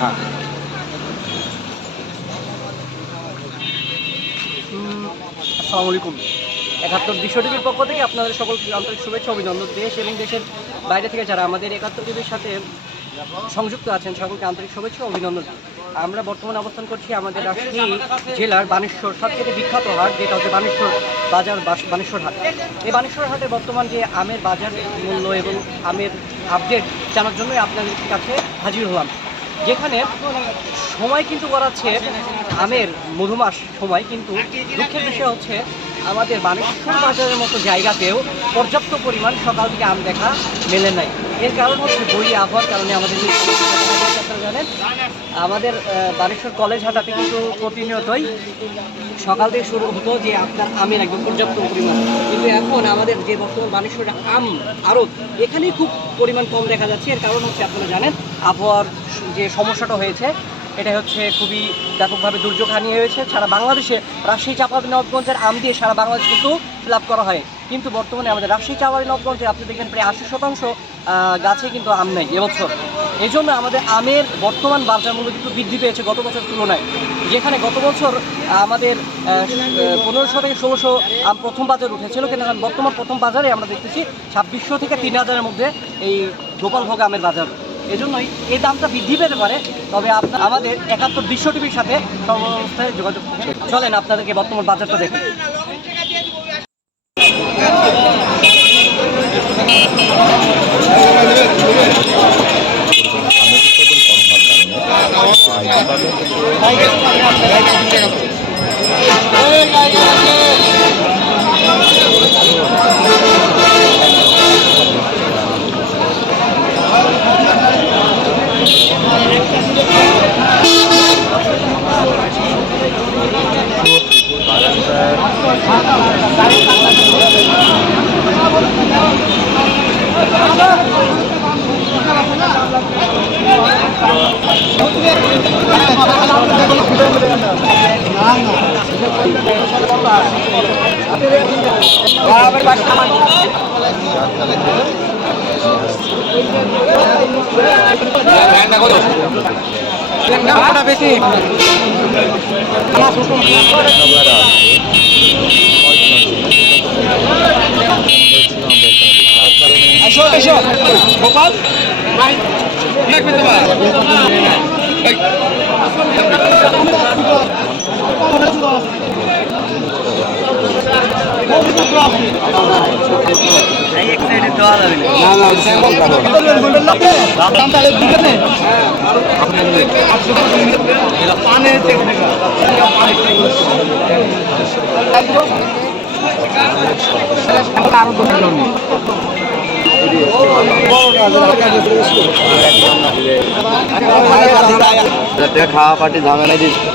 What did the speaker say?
হ্যাঁ। আসসালামু আলাইকুম। ৭১ বিশ্ব টিভির পক্ষ থেকে আপনাদের সকলকে আন্তরিক শুভেচ্ছা অভিনন্দন। দেশ এবং দেশের বাইরে থেকে যারা আমাদের ৭১ টিভির সাথে সংযুক্ত আছেন সকলকে আন্তরিক শুভেচ্ছা অভিনন্দন। আমরা বর্তমানে অবস্থান করছি আমাদের রাজশাহী জেলার বানেশ্বর সবথেকে বিখ্যাত হাট, যেটা হচ্ছে বানেশ্বর বাজার, বানেশ্বর হাট। এই বানেশ্বর হাটে বর্তমান যে আমের বাজার মূল্য এবং আমের আপডেট জানার জন্যই আপনাদের কাছে হাজির হলাম, যেখানে সময় কিন্তু গড়াচ্ছে আমের মধুমাস সময়, কিন্তু দুঃখের বিষয় হচ্ছে আমাদের বানেশ্বর বাজারের মতো জায়গাতেও পর্যাপ্ত পরিমাণ সকাল থেকে আম দেখা মেলে নাই। এর কারণ হচ্ছে বই আবহাওয়ার কারণে আমাদের যে আপনারা জানেন আমাদের বানেশ্বর কলেজ হাটাতে কিন্তু প্রতিনিয়তই সকাল থেকে শুরু হতো যে আপনার আমের একদম পর্যাপ্ত পরিমাণ, কিন্তু এখন আমাদের যে বর্তমান বানেশ্বর আম আড়ত এখানেই খুব পরিমাণ কম দেখা যাচ্ছে। এর কারণ হচ্ছে আপনারা জানেন আবহাওয়ার যে সমস্যাটা হয়েছে, এটা হচ্ছে খুবই ব্যাপকভাবে দুর্যোগ হানি হয়েছে সারা বাংলাদেশে। রাজশাহী চাঁপাইনবাবগঞ্জের আম দিয়ে সারা বাংলাদেশ কিন্তু ফিল আপ করা হয়, কিন্তু বর্তমানে আমাদের রাজশাহী চাঁপাইনবাবগঞ্জে আপনি দেখেন প্রায় ৮০% গাছে কিন্তু আম নেই এবছর। এই জন্য আমাদের আমের বর্তমান বাজার মূল্য কিন্তু বৃদ্ধি পেয়েছে গত বছর তুলনায়, যেখানে গত বছর আমাদের ১৫০০ থেকে ১৬০০ আম প্রথম বাজার উঠেছিল, কিন্তু এখন বর্তমান প্রথম বাজারে আমরা দেখতেছি ২৬০০ থেকে ৩০০০-এর মধ্যে এই গোপালভোগ আমের বাজার। এজন্যই এই দামটা বৃদ্ধি পেতে পারে, তবে আমাদের ৭১ বিশ্ব টিভির সাথে সর্বাবস্থায় যোগাযোগ করবেন। চলেন আপনাদেরকে বর্তমান বাজারটা দেখুন। বেশি গোপাল খাওয়া পার্টি ঝামেলা দিচ্ছে।